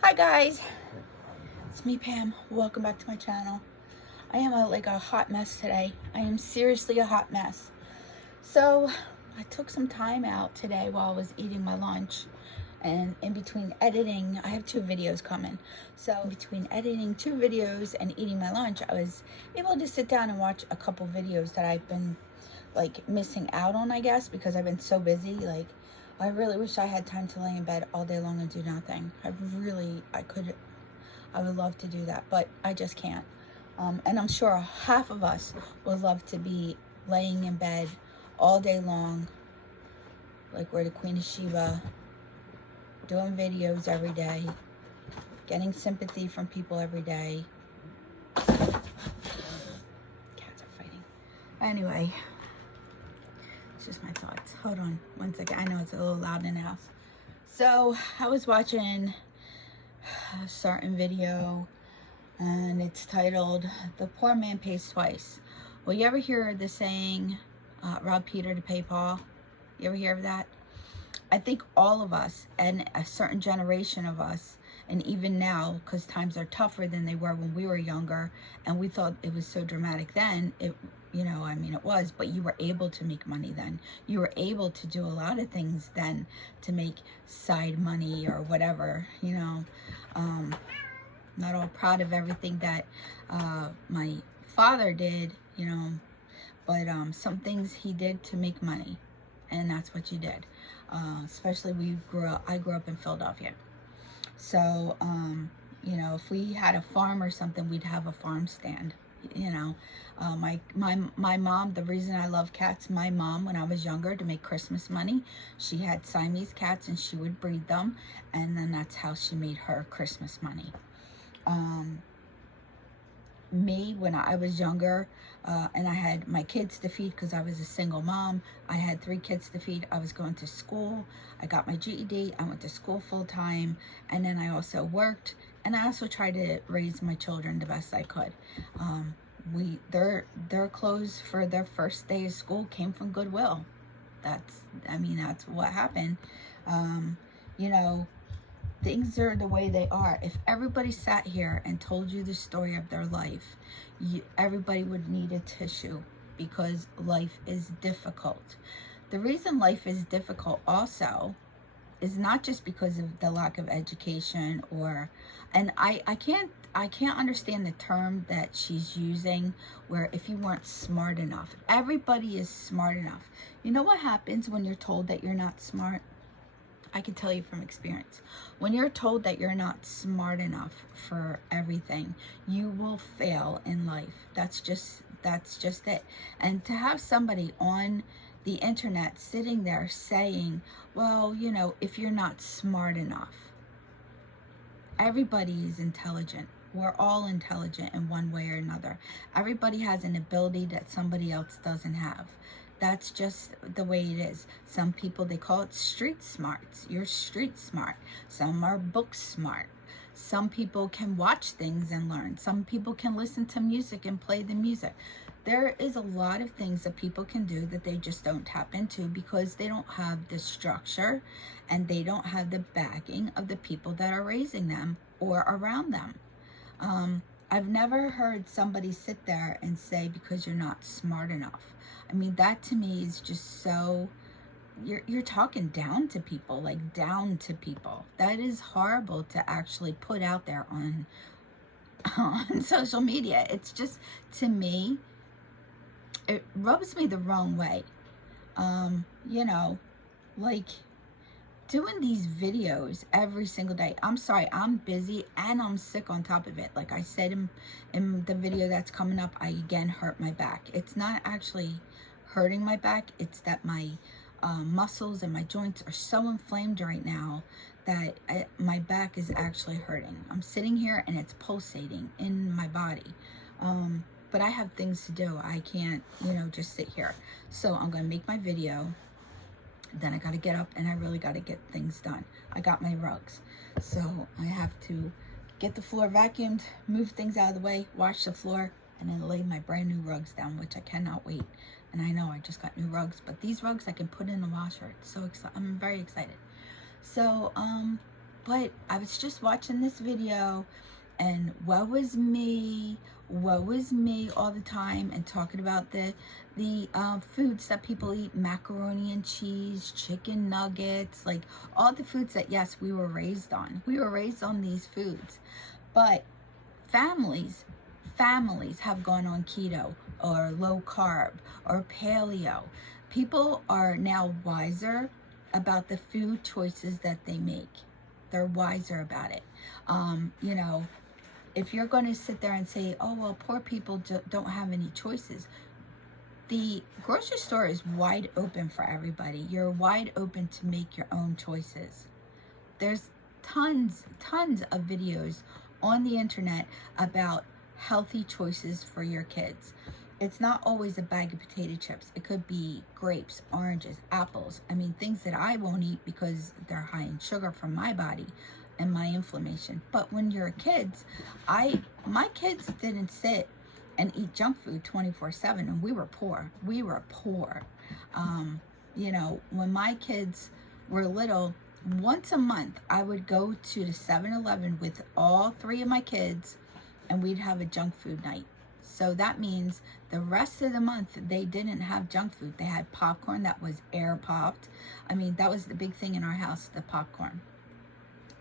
Hi guys, it's me Pam. Welcome back to my channel. I am like a hot mess today. I am seriously a hot mess. So I took some time out today while I was eating my lunch, and in between editing, I have 2 videos coming. So in between editing 2 videos and eating my lunch, I was able to sit down and watch a couple videos that I've been like missing out on, I guess, because I've been so busy. Like, I really wish I had time to lay in bed all day long and do nothing. I would love to do that, but I just can't. And I'm sure half of us would love to be laying in bed all day long, like we're the Queen of Sheba, doing videos every day, getting sympathy from people every day. Cats are fighting. Anyway, it's just my thoughts. Hold on one second. I know it's a little loud in the house. So I was watching a certain video, and it's titled "The Poor Man Pays Twice." Well, you ever hear the saying, rob Peter to pay Paul? You ever hear of that? I think all of us, and a certain generation of us, and even now, because times are tougher than they were when we were younger, and we thought it was so dramatic then, it was, but you were able to make money then. You were able to do a lot of things then to make side money or whatever, not all proud of everything that my father did, but some things he did to make money, and that's what you did. Especially I grew up in Philadelphia. So, if we had a farm or something, we'd have a farm stand. My mom, the reason I love cats, my mom, when I was younger, to make Christmas money, she had Siamese cats and she would breed them, and then that's how she made her Christmas money. Me, when I was younger, and I had my kids to feed because I was a single mom. I had 3 kids to feed. I was going to school. I got my GED. I went to school full time, and then I also worked, and I also tried to raise my children the best I could. Their clothes for their first day of school came from Goodwill. That's what happened. Things are the way they are. If everybody sat here and told you the story of their life, everybody would need a tissue, because life is difficult. The reason life is difficult also is not just because of the lack of education, and I can't understand the term that she's using, where if you weren't smart enough. Everybody is smart enough. You know what happens when you're told that you're not smart? I can tell you from experience. When you're told that you're not smart enough for everything, you will fail in life. That's just it. And to have somebody on the internet sitting there saying, well, if you're not smart enough. Everybody is intelligent. We're all intelligent in one way or another. Everybody has an ability that somebody else doesn't have. That's just the way it is. Some people, they call it street smarts. You're street smart. Some are book smart. Some people can watch things and learn. Some people can listen to music and play the music. There is a lot of things that people can do that they just don't tap into because they don't have the structure and they don't have the backing of the people that are raising them or around them. I've never heard somebody sit there and say, because you're not smart enough. That to me is just so, you're talking down to people, like down to people. That is horrible to actually put out there on social media. It's just, to me, it rubs me the wrong way. Like doing these videos every single day. I'm sorry, I'm busy and I'm sick on top of it. Like I said in the video that's coming up, I again hurt my back. It's not actually hurting my back, it's that my muscles and my joints are so inflamed right now that my back is actually hurting. I'm sitting here and it's pulsating in my body. But I have things to do. I can't, just sit here. So I'm gonna make my video. Then I got to get up and I really got to get things done. I got my rugs. So I have to get the floor vacuumed, move things out of the way, wash the floor, and then lay my brand new rugs down, which I cannot wait. And I know I just got new rugs, but these rugs I can put in the washer. It's so I'm very excited. So But I was just watching this video, and woe is me all the time, and talking about the foods that people eat, macaroni and cheese, chicken nuggets, like all the foods that, yes, we were raised on. We were raised on these foods. But families have gone on keto or low carb or paleo. People are now wiser about the food choices that they make. They're wiser about it. You know, if you're going to sit there and say, oh, well, poor people don't have any choices, the grocery store is wide open for everybody. You're wide open to make your own choices. There's tons of videos on the internet about healthy choices for your kids. It's not always a bag of potato chips. It could be grapes, oranges, apples. I mean, things that I won't eat because they're high in sugar for my body and my inflammation. But when you're kids, my kids didn't sit and eat junk food 24/7, and we were poor. You know, when my kids were little, once a month I would go to the 7-Eleven with all 3 of my kids, and we'd have a junk food night. So that means the rest of the month they didn't have junk food. They had popcorn that was air popped. I mean, that was the big thing in our house, the popcorn.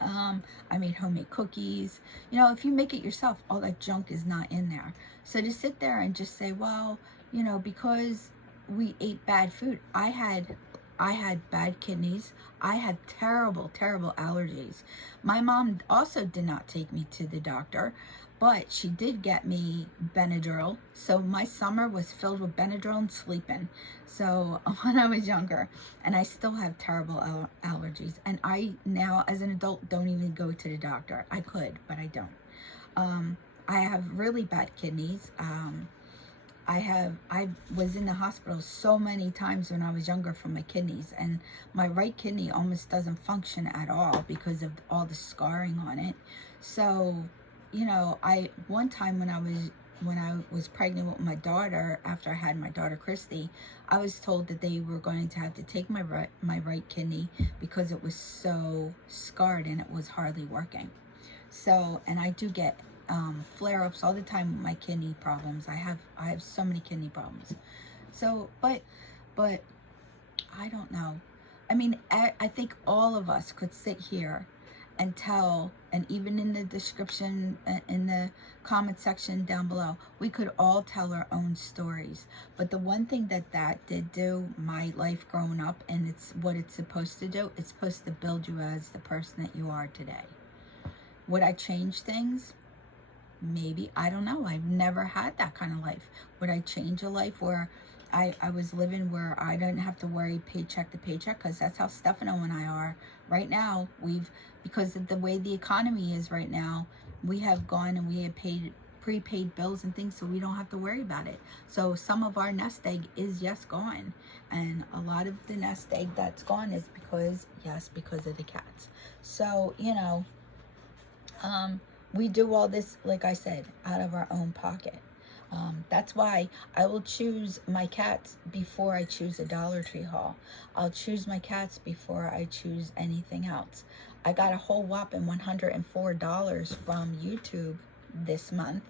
I made homemade cookies. You know, if you make it yourself, all that junk is not in there. So to sit there and just say, well, you know, because we ate bad food, I had bad kidneys. I had terrible allergies. My mom also did not take me to the doctor, but she did get me Benadryl. So my summer was filled with Benadryl and sleeping. So when I was younger, and I still have terrible allergies. And I now, as an adult, don't even go to the doctor. I could, but I don't. I have really bad kidneys. I was in the hospital so many times when I was younger for my kidneys, and my right kidney almost doesn't function at all because of all the scarring on it. So, you know, one time when I was pregnant with my daughter, after I had my daughter Christy, I was told that they were going to have to take my right kidney because it was so scarred and it was hardly working. So, and I do get flare-ups all the time with my kidney problems. I have so many kidney problems. So, but I don't know. I mean, I think all of us could sit here and tell, and even in the description, in the comment section down below, we could all tell our own stories. But the one thing that did do, my life growing up, and it's what it's supposed to do, it's supposed to build you as the person that you are today. Would I change things? Maybe. I don't know. I've never had that kind of life. Would I change a life where I was living where I didn't have to worry paycheck to paycheck? Because that's how Stefano and I are right now. Because of the way the economy is right now, we have gone and we have paid prepaid bills and things, so we don't have to worry about it. So some of our nest egg is, yes, gone. And a lot of the nest egg that's gone is because of the cats. So, you know, we do all this, like I said, out of our own pocket. That's why I will choose my cats before I choose a Dollar Tree haul. I'll choose my cats before I choose anything else. I got a whole whopping $104 from YouTube this month,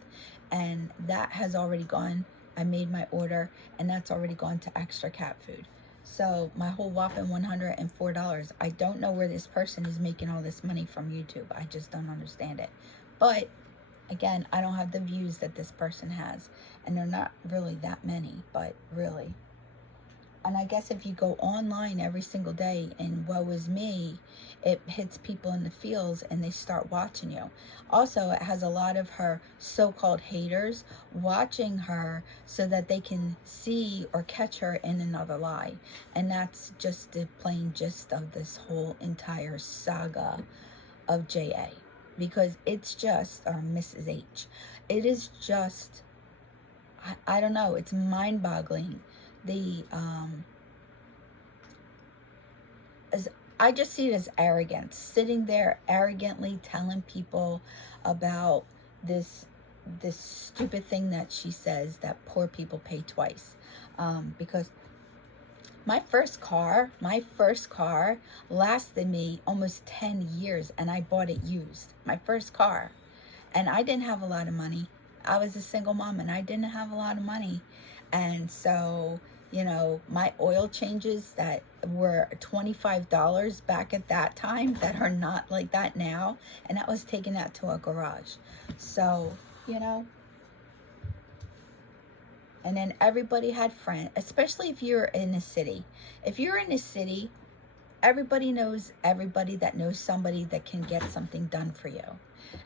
and that has already gone. I made my order, and that's already gone to extra cat food. So my whole whopping $104. I don't know where this person is making all this money from YouTube. I just don't understand it. But again, I don't have the views that this person has, and they're not really that many, but really. And I guess if you go online every single day and woe is me, it hits people in the feels and they start watching you. Also, it has a lot of her so-called haters watching her so that they can see or catch her in another lie. And that's just the plain gist of this whole entire saga of JA. Because it's just, or Mrs. H, it is just, I don't know, it's mind-boggling. I just see it as arrogance, sitting there arrogantly telling people about this stupid thing that she says, that poor people pay twice. Because My first car lasted me almost 10 years, and I bought it used. My first car. And I didn't have a lot of money. I was a single mom and I didn't have a lot of money. And so, you know, my oil changes that were $25 back at that time that are not like that now. And that was taken out to a garage. So, you know, and then everybody had friends, especially if you're in a city. If you're in a city, everybody knows everybody that knows somebody that can get something done for you.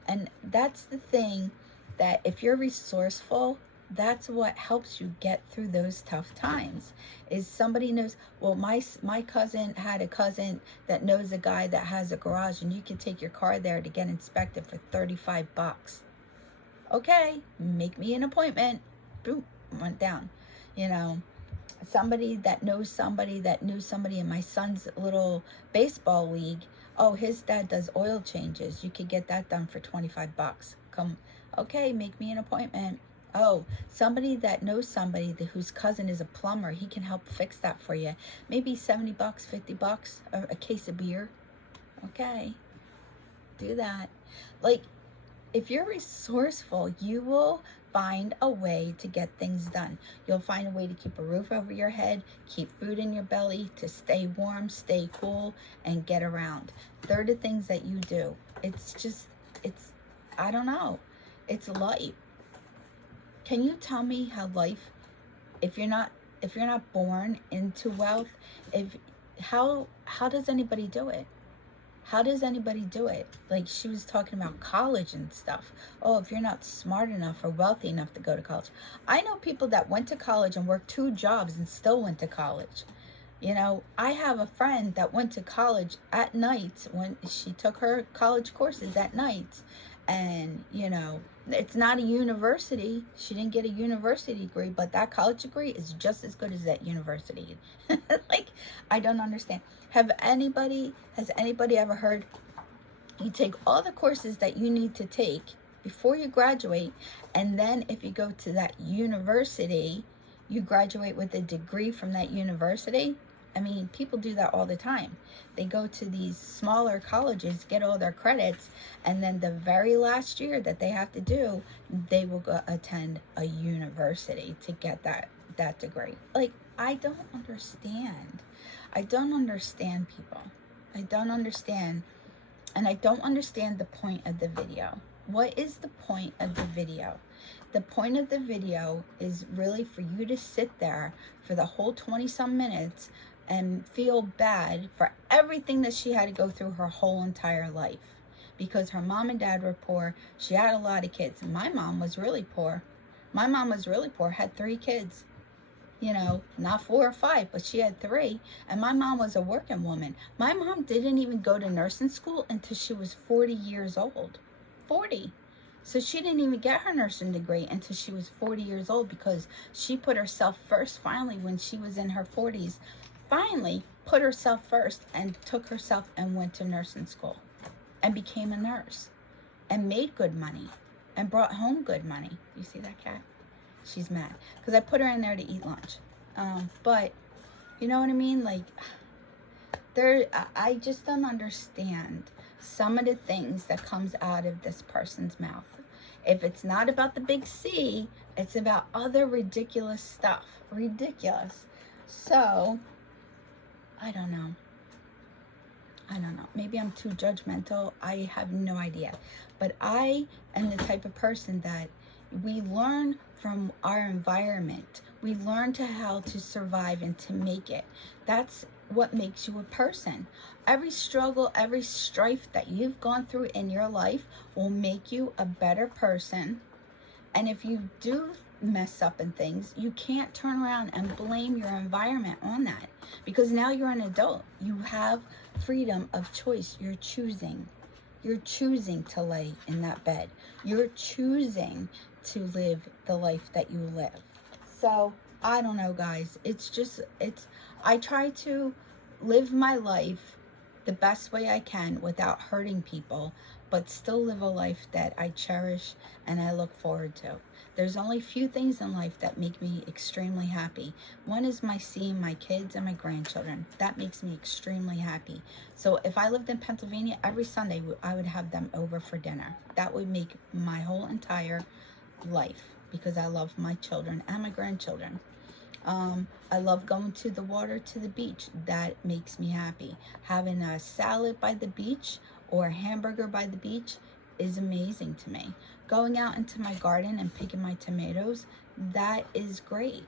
And that's the thing, that if you're resourceful, that's what helps you get through those tough times. Is somebody knows, well, my cousin had a cousin that knows a guy that has a garage, and you can take your car there to get inspected for $35. Okay, make me an appointment. Boom, went down. You know, somebody that knows somebody that knew somebody in my son's little baseball league. Oh, his dad does oil changes. You could get that done for $25. Come, okay, make me an appointment. Oh, somebody that knows somebody whose cousin is a plumber. He can help fix that for you. Maybe $70, $50, a case of beer. Okay, do that. Like, if you're resourceful, you will find a way to get things done. You'll find a way to keep a roof over your head, keep food in your belly, to stay warm, stay cool, and get around. They're the things that you do. It's just, I don't know. It's life. Can you tell me how life, if you're not born into wealth, how does anybody do it? How does anybody do it? Like, she was talking about college and stuff. Oh, if you're not smart enough or wealthy enough to go to college. I know people that went to college and worked 2 jobs and still went to college. You know, I have a friend that went to college at night when she took her college courses at night. And, you know, it's not a university. She didn't get a university degree, but that college degree is just as good as that university. Like, I don't understand. Has anybody ever heard you take all the courses that you need to take before you graduate, and then if you go to that university, you graduate with a degree from that university? I mean, people do that all the time. They go to these smaller colleges, get all their credits, and then the very last year that they have to do, they will go attend a university to get that degree. Like, I don't understand. I don't understand people. I don't understand. And I don't understand the point of the video. What is the point of the video? The point of the video is really for you to sit there for the whole 20-some minutes and feel bad for everything that she had to go through her whole entire life. Because her mom and dad were poor. She had a lot of kids. My mom was really poor. My mom was really poor, had 3 kids. You know, not 4 or 5, but she had 3. And my mom was a working woman. My mom didn't even go to nursing school until she was 40 years old. 40. So she didn't even get her nursing degree until she was 40 years old, because she put herself first finally when she was in her 40s. Finally put herself first and took herself and went to nursing school and became a nurse and made good money and brought home good money. You see that cat? She's mad because I put her in there to eat lunch. But you know what I mean? Like, I just don't understand some of the things that comes out of this person's mouth. If it's not about the big C, it's about other ridiculous stuff. Ridiculous. So, I don't know. Maybe I'm too judgmental. I have no idea. But I am the type of person that we learn from our environment. We learn how to survive and to make it. That's what makes you a person. Every struggle, every strife that you've gone through in your life will make you a better person. And if you do mess up in things, you can't turn around and blame your environment on that, because now you're an adult. You have freedom of choice. You're choosing to lay in that bed. You're choosing to live the life that you live. So I don't know, guys. I try to live my life the best way I can without hurting people, but still live a life that I cherish and I look forward to. There's only few things in life that make me extremely happy. One is seeing my kids and my grandchildren. That makes me extremely happy. So if I lived in Pennsylvania, every Sunday I would have them over for dinner. That would make my whole entire life, because I love my children and my grandchildren. I love going to the water, to the beach. That makes me happy. Having a salad by the beach or a hamburger by the beach is amazing to me. Going out into my garden and picking my tomatoes, that is great.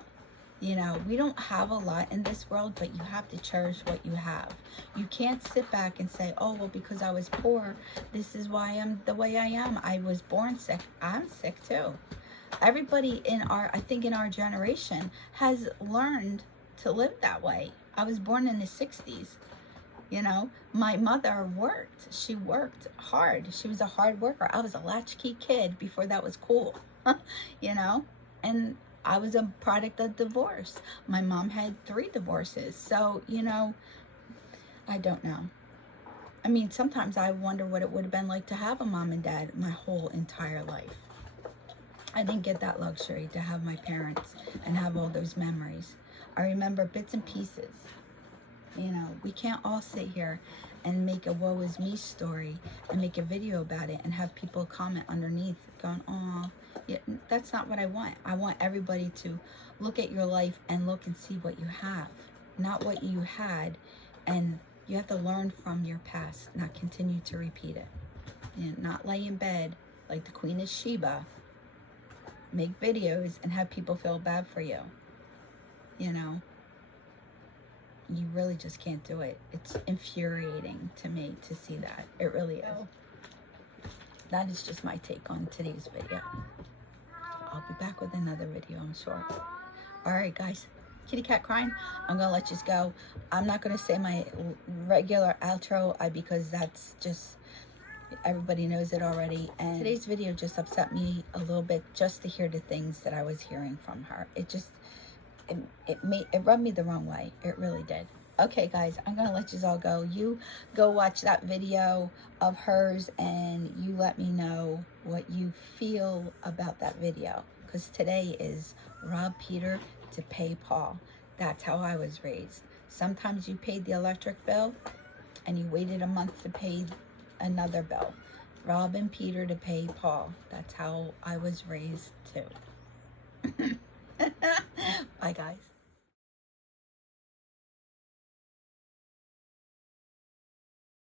You know, we don't have a lot in this world, but you have to cherish what you have. You can't sit back and say, oh, well, because I was poor, this is why I'm the way I am. I was born sick. I'm sick too. Everybody I think in our generation has learned to live that way. I was born in the 60s. You know, my mother worked. She worked hard. She was a hard worker. I was a latchkey kid before that was cool, you know, and I was a product of divorce. My mom had 3 divorces. So, you know, I don't know. I mean, sometimes I wonder what it would have been like to have a mom and dad my whole entire life. I didn't get that luxury to have my parents and have all those memories. I remember bits and pieces. You know, we can't all sit here and make a woe is me story and make a video about it and have people comment underneath going, oh, yeah, that's not what I want. I want everybody to look at your life and look and see what you have, not what you had. And you have to learn from your past, not continue to repeat it. You know, not lay in bed like the Queen of Sheba, make videos and have people feel bad for you. You know, you really just can't do it. It's infuriating to me to see that. It really is. That is just my take on today's video. I'll be back with another video, I'm sure. All right, guys. Kitty cat crying. I'm going to let you go. I'm not going to say my regular outro because that's just... everybody knows it already, and today's video just upset me a little bit just to hear the things that I was hearing from her. It rubbed me the wrong way. It really did. Okay, guys, I'm gonna let you all go. You go watch that video of hers and you let me know what you feel about that video, because today is rob Peter to pay Paul. That's how I was raised. Sometimes you paid the electric bill and you waited a month to pay another bill. Robbing Peter to pay Paul. That's how I was raised too. Bye, guys.